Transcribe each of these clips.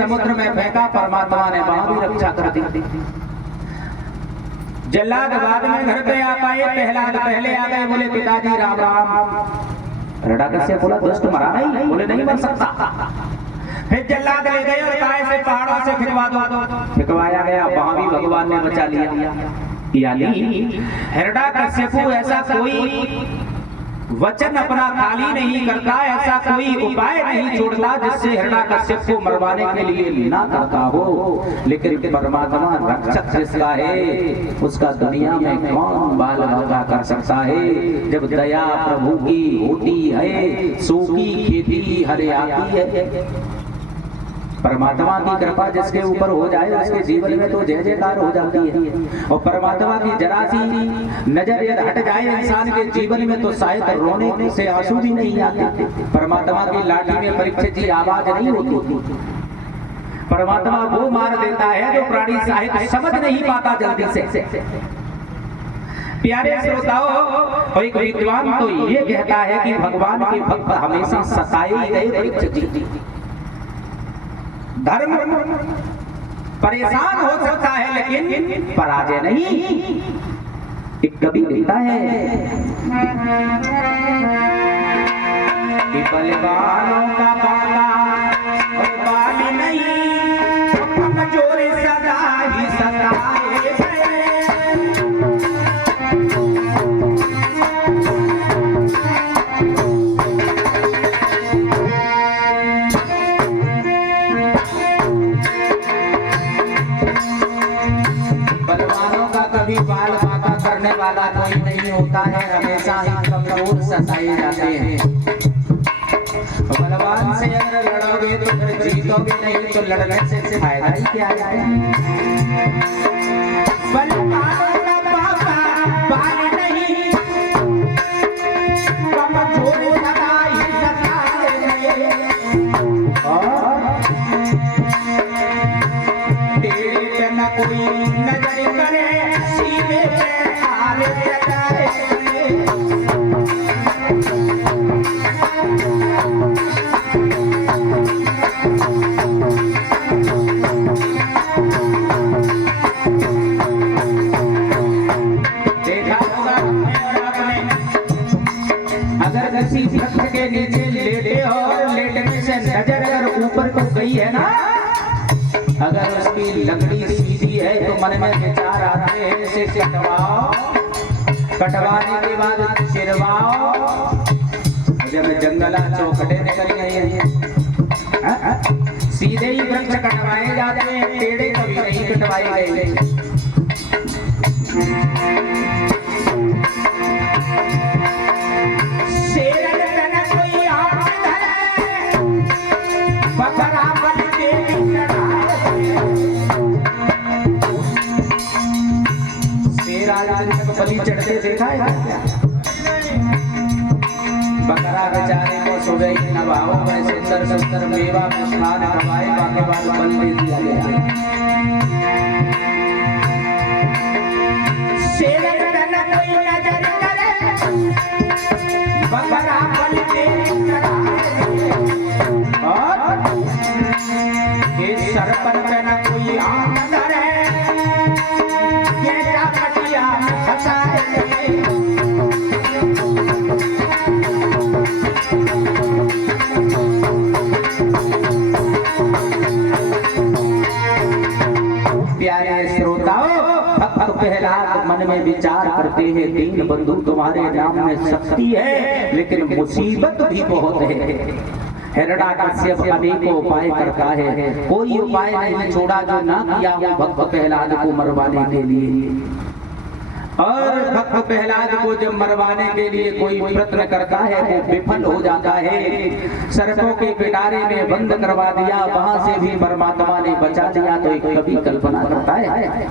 समुद्र में फेंका, परमात्मा ने वहां भी रक्षा कर दी। जल्लाद बाद में घर पे आ पाए, प्रहलाद पहले आ गए, बोले पिताजी राम राम। हिरण्यकश्यप बोला दुष्ट मरा नहीं, बोले नहीं मर सकता। फिर जल्लाद ले गए और गाय से पहाड़ों से फिरवा दो, फिरवाया गया, वहां भी भगवान ने बचा लिया। यानी हिरण्यकश्यप ऐसा कोई वचन अपना खाली नहीं करता, ऐसा कोई उपाय नहीं छोड़ता जिससे हिरण्यकश्यप को मरवाने के लिए ना करता हो। लेकिन परमात्मा रक्षक जिसका है उसका दुनिया में कौन बाल बाका कर सकता है। जब दया प्रभु की होती है, सूखी खेती हरियाती है। परमात्मा की कृपा जिसके ऊपर हो जाए उसके जीवन में तो जय जयकार हो जाती है। और परमात्मा की जरा सी नजर यदि हट जाए इंसान के जीवन में तो शायद रोने से आंसू भी नहीं आते। परमात्मा की लाठी में परीक्षित जी आवाज नहीं होती। परमात्मा वो मार देता है जो प्राणी साहित्य समझ नहीं पाता जल्दी से। प्यारे श्रोताओं, एक विद्वान तो ये कहता है कि भगवान के भक्त हमेशा सताए ही गए परीक्षित जी। धर्म परेशान हो सकता है लेकिन पराजय नहीं। एक कवि लिखता है कि बलवानों का बाला और बाल नहीं, कमजोर सदा ही सताए बाल बाका करने वाला कोई नहीं होता है, हमेशा ही कमजोर सताए जाते हैं। बलवान से अगर लड़ोगे तो फिर जीतोगे नहीं, तो लड़ने से फायदा ही क्या है। बलवानों का बाका बाल नहीं, कमजोर सताए तेरे पे न कोई नजर करे, सीधे पे हाल लगाए। देखा होगा आपने, अगर किसी वृक्ष के नीचे लेटे और लेटने से नजर अगर ऊपर को गई है ना, अगर उसकी लकड़ी सीधी है तो मन में विचार आते हैं इसे कटवाओ, कटवाने के बाद चिरवाओ। जब जंगला चौखटे निकल गए हैं, सीधे ही वृक्ष कटवाए जाते हैं, पेड़े कभी नहीं कटवाए गए। बलि चढ़ते देखा है क्या? बकरा बेचारे को सुबह ही नवाओ, वैसे सुंदर मेवा में स्नान करवाए, बाकी बाद बल दे दिया गया। सेवक तन कोई नजर करे, बकरा बल दे और ये सरपन पे न कोई आंख करे, प्यारे श्रोताओ, भक्त प्रहलाद मन में विचार करते हैं, दीन बंधु तुम्हारे नाम में शक्ति है लेकिन मुसीबत भी बहुत है। हिरण्यकश्यप अनेकों उपाय करता है, कोई उपाय नहीं छोड़ा जो ना किया हो भक्त प्रहलाद को मरवाने के लिए। और भक्त प्रहलाद को जब मरवाने के लिए कोई प्रयत्न करता है वो विफल हो जाता है। सर्पों के पिटारे में बंद करवा दिया, वहां से भी परमात्मा ने बचा दिया। तो एक कवि कल्पना करता है,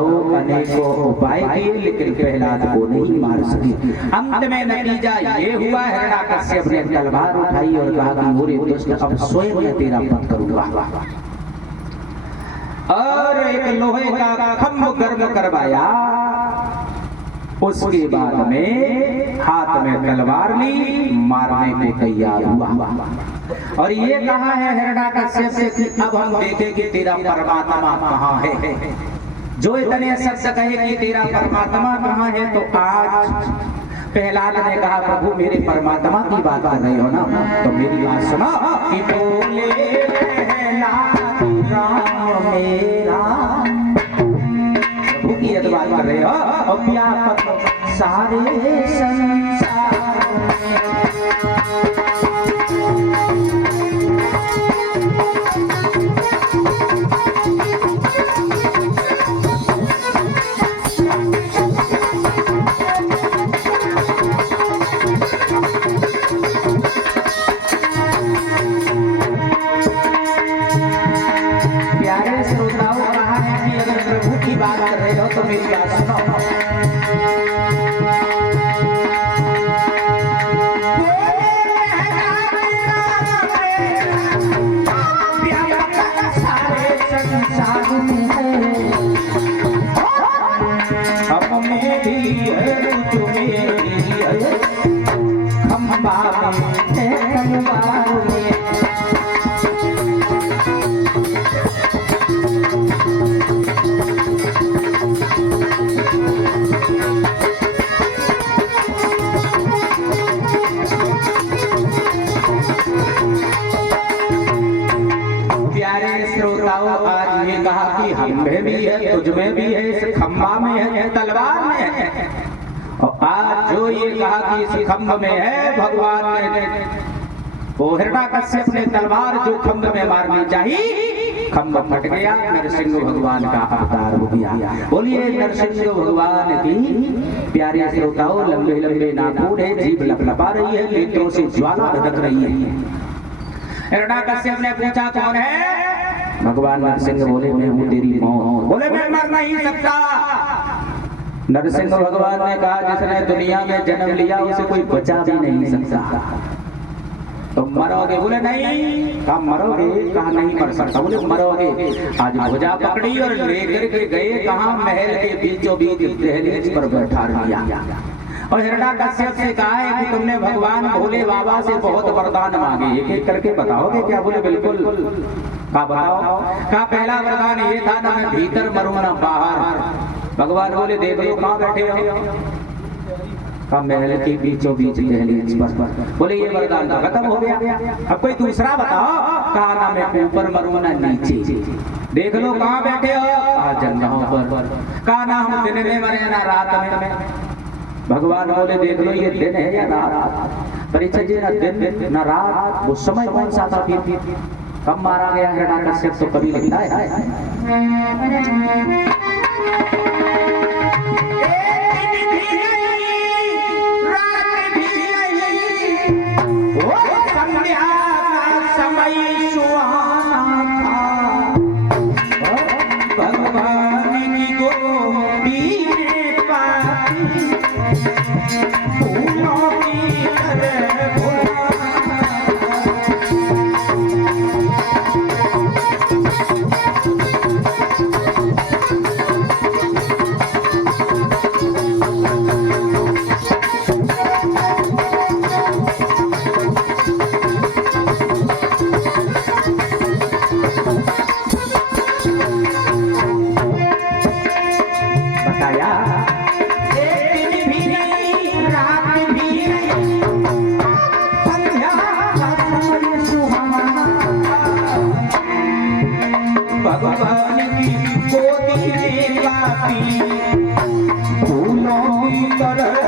श्रोताओं अनेकों उपाय किए लेकिन प्रहलाद को नहीं मार सके। अंत में नतीजा ये हुआ, हिरण्याकश्यप ने तलवार उठाई और कहा कि मोरे दुष्ट अब स्वयं मैं तेरा वध करूंगा। और एक लोहे का खम्भ गर्म करवाया, उसके बाद में हाथ में तलवार ली, मारने को तैयार हुआ। और ये कहा है हिरण्याकश्यप से कि अब हम देखें कि तेरा परमात्मा कहाँ है। जो इतने शब्द कहे कि तेरा परमात्मा कहाँ है, तो आज प्रहलाद ने कहा प्रभु मेरे परमात्मा की बात कर रहे हो ना, तो मेरी बात सुनो कि बोले प्रहलाद राम मेरा, प्रभु की बात कर रहे हो, और व्यापक सारे संसार तो मेरी बात सुनो। अब में भी है तुझ में भी है, खंबा में है तलवार में। आज ये कहा कि हम में भी है, तुझ में भी है, इस खंबा में है, तलवार में है। और आज जो ये कहा कि इस खंभ में है, भगवान ने वो हिरण्याकश्यप ने तलवार जो खंभ में मारनी चाहिए, खंभ फट गया, नरसिंह भगवान का अवतार हो गया। बोलिए नरसिंह भगवान की। प्यारे श्रोताओं, लंबे लंबे नाखून है, जीभ लपलपा रही है, नेत्रों से ज्वाला भड़क रही है। हिरण्याकश्यप ने पूछा कौन है? भगवान नरसिंह बोले मैं हूँ तेरी मौत। बोले मैं मर नहीं सकता। नरसिंह भगवान ने कहा जिसने दुनिया में जन्म लिया उसे कोई बचा भी नहीं सकता। तो मरोगे? बोले नहीं। कहा मरोगे? कहा नहीं मर सकता। बोले मरोगे। आज भुजा पकड़ी और लेकर के गए कहाँ? महल के बीचों बीच दहलीज पर बैठा दिया। और हिरण्याकश्यप से कहा है कि तुमने भगवान भोले बाबा से बहुत वरदान मांगे, एक एक करके बताओगे क्या? बोले बिल्कुल। कहा बताओ। कहा पहला वरदान ये था ना मैं भीतर मरूं ना बाहर। भगवान बोले देख लो कहाँ बैठे हो? कहा महल के बीचों बीच दहलीज पर। बोले ये वरदान तो खत्म हो गया, अब कोई दूसरा बताओ। कहा ना मैं ऊपर मरूं ना नीचे। देख लो कहाँ बैठे हो? कहा जंगलों पर। कहा ना हम दिन में मरे ना रात में। भगवान बोले देख लो ये दिन है या रात? परीक्षा जी ना दिन ना रात, वो समय कौन सा था? कब मारा गया हिरण्याकश्यप? तो कभी लिखता है समय सुहाना था, भगवान की गोदी में पाती फूलों की तरह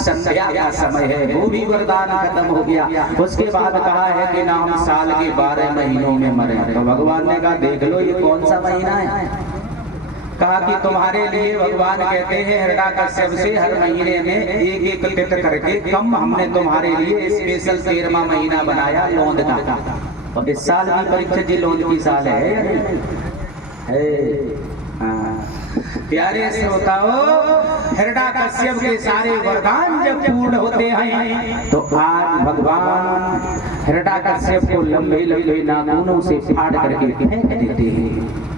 संध्या का समय है, वो भी वरदान खत्म हो गया। उसके बाद कहा है कि ना हम साल के 12 महीनों में मरे। तो भगवान ने कहा देख लो ये कौन सा महीना है? कहा कि तुम्हारे लिए भगवान कहते हैं हिरण्यकश्यप से हर महीने में एक तिथि करके कम हमने तुम्हारे लिए स्पेशल 13वां महीना बनाया लोंद का। तो इस साल भी परीक्षा जी लोंद की साल है। प्यारे श्रोताओ, हिरण्यकश्यप के सारे वरदान जब पूर्ण होते हैं तो आज भगवान हिरण्यकश्यप को लंबे लंबे नाखूनों से फाड़ करके फेंक देते हैं।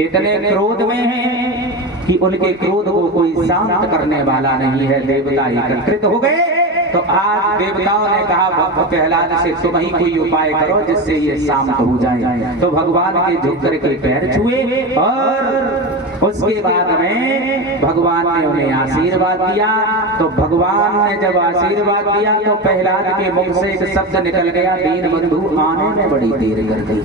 इतने क्रोध में हैं कि उनके क्रोध को कोई शांत करने वाला नहीं है। देवता एकत्रित हो गए तो आज देवताओं ने कहा भक्त प्रहलाद से तुम ही कोई उपाय करो जिससे ये शांत हो जाए। तो भगवान के झुक करके पैर छुए और उसके बाद में भगवान ने उन्हें आशीर्वाद दिया। तो भगवान ने जब आशीर्वाद दिया तो प्रहलाद के मुख से एक शब्द निकल गया, दीन बंधु आने में बड़ी देर कर दी।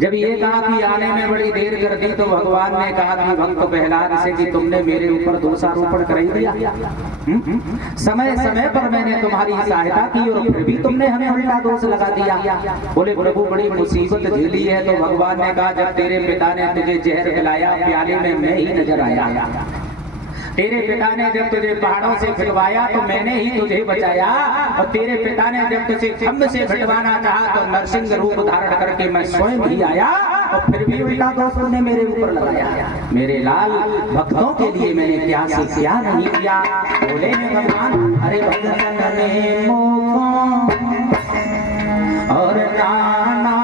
जब ये कहा कि आने में बड़ी देर कर दी तो भगवान ने कहा कि भक्त प्रहलाद से कि तुमने मेरे ऊपर दोषारोपण कर दिया। समय समय पर मैंने तुम्हारी सहायता की और फिर भी तुमने हमें उल्टा दोष लगा दिया। बोले प्रभु बड़ी मुसीबत झेली है। तो भगवान ने कहा जब तेरे पिता ने तुझे जहर पिलाया प्याले में मैं ही नजर आया। तेरे पिता ने जब तुझे पहाड़ों से भिड़वाया तो मैंने ही तुझे बचाया। और तेरे पिता ने जब तुझे खम्भ से भिड़वाना चाहा तो नरसिंह रूप धारण करके मैं स्वयं ही आया और फिर भी उल्टा दोष तुमने मेरे ऊपर लगाया। मेरे लाल भक्तों के लिए मैंने क्या से क्या नहीं किया। बोले भगवान अरे भगवान ने और नाना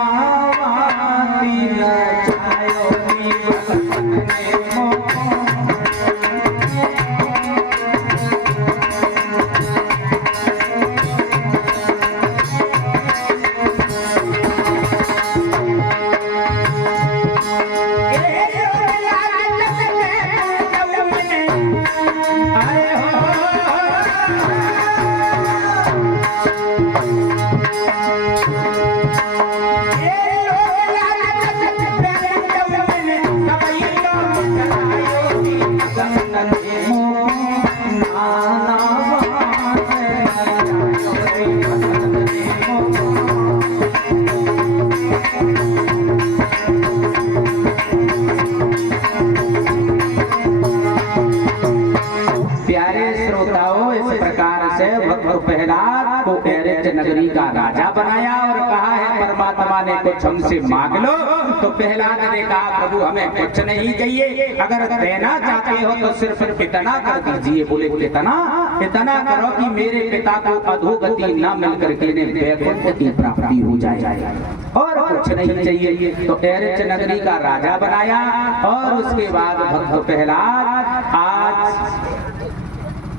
प्रहलाद को एरिच नगरी का राजा बनाया और कहा है परमात्मा ने कुछ हमसे मांग लो। तो प्रहलाद ने कहा प्रभु हमें कुछ नहीं चाहिए, अगर देना चाहते हो तो सिर्फ इतना कर दीजिए। बोले कितना? इतना करो कि मेरे पिता को अधोगति न मिल करके वैकुंठ की प्राप्ति हो जाए और कुछ नहीं चाहिए। तो एरिच नगरी का राजा बनाया और उसके बाद भक्त प्रहलाद आज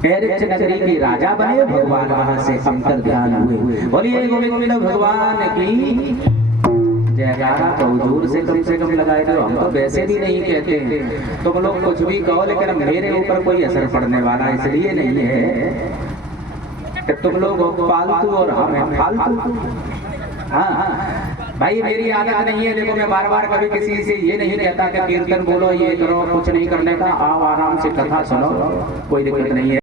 एरिच नगरी के राजा बने। भगवान वहां से अंतर ध्यान हुए। बोलिए गोविंद भगवान की जयकारा। तो जोर से कम लगाए दो। हम तो वैसे भी नहीं कहते हैं, तुम लोग कुछ भी कहो लेकिन मेरे ऊपर कोई असर पड़ने वाला इसलिए नहीं है। तुम लोग फालतू और हम फालतू। हाँ भाई मेरी आदत नहीं है। देखो मैं बार बार कभी किसी से ये नहीं कहता कि कीर्तन बोलो ये करो, कुछ नहीं करने का। आओ आराम से कथा सुनो, कोई दिक्कत नहीं है।